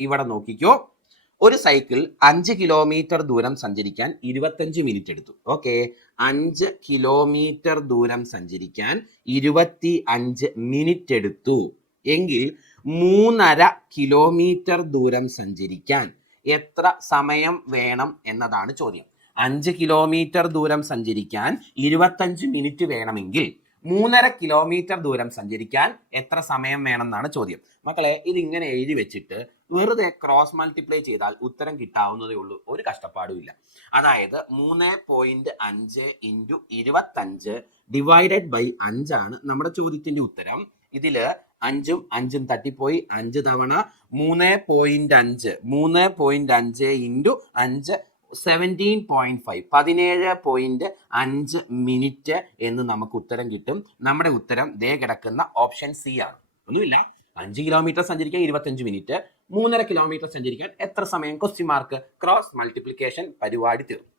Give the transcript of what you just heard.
ഇവിടെ നോക്കിക്കോ. ഒരു സൈക്കിൾ അഞ്ച് കിലോമീറ്റർ ദൂരം സഞ്ചരിക്കാൻ ഇരുപത്തഞ്ച് മിനിറ്റ് എടുത്തു. ഓക്കെ അഞ്ച് കിലോമീറ്റർ ദൂരം സഞ്ചരിക്കാൻ ഇരുപത്തി അഞ്ച് മിനിറ്റ് എടുത്തു. എങ്കിൽ മൂന്നര കിലോമീറ്റർ ദൂരം സഞ്ചരിക്കാൻ എത്ര സമയം വേണം എന്നതാണ് ചോദ്യം. അഞ്ച് കിലോമീറ്റർ ദൂരം സഞ്ചരിക്കാൻ ഇരുപത്തഞ്ച് മിനിറ്റ് വേണമെങ്കിൽ മൂന്നര കിലോമീറ്റർ ദൂരം സഞ്ചരിക്കാൻ എത്ര സമയം വേണമെന്നാണ് ചോദ്യം. മക്കളെ ഇതിങ്ങനെ എഴുതി വെച്ചിട്ട് വെറുതെ ക്രോസ് മൾട്ടിപ്ലൈ ചെയ്താൽ ഉത്തരം കിട്ടാവുന്നതേ ഉള്ളൂ. ഒരു കഷ്ടപ്പാടും ഇല്ല. അതായത് മൂന്ന് പോയിന്റ് അഞ്ച് ഇന്റു ഇരുപത്തഞ്ച് ഡിവൈഡഡ് ബൈ അഞ്ചാണ് നമ്മുടെ ചോദ്യത്തിന്റെ ഉത്തരം. ഇതിൽ അഞ്ചും അഞ്ചും തട്ടിപ്പോയി. അഞ്ച് തവണ മൂന്ന് പോയിന്റ് അഞ്ച്. മൂന്ന് പോയിന്റ് അഞ്ച് ഇന്റു അഞ്ച് സെവന്റീൻ പോയിന്റ് ഫൈവ് പതിനേഴ് പോയിന്റ് അഞ്ച് മിനിറ്റ് എന്ന് നമുക്ക് ഉത്തരം കിട്ടും. നമ്മുടെ ഉത്തരം ദേ കിടക്കുന്ന ഓപ്ഷൻ സി ആണ്. ഒന്നുമില്ല. അഞ്ച് കിലോമീറ്റർ സഞ്ചരിക്കാൻ ഇരുപത്തഞ്ച് മിനിറ്റ്. മൂന്നര കിലോമീറ്റർ സഞ്ചരിക്കാൻ എത്ര സമയം? ക്വസ്റ്റ്യൻ മാർക്ക് ക്രോസ് മൾട്ടിപ്ലിക്കേഷൻ പരിപാടി തീർന്നു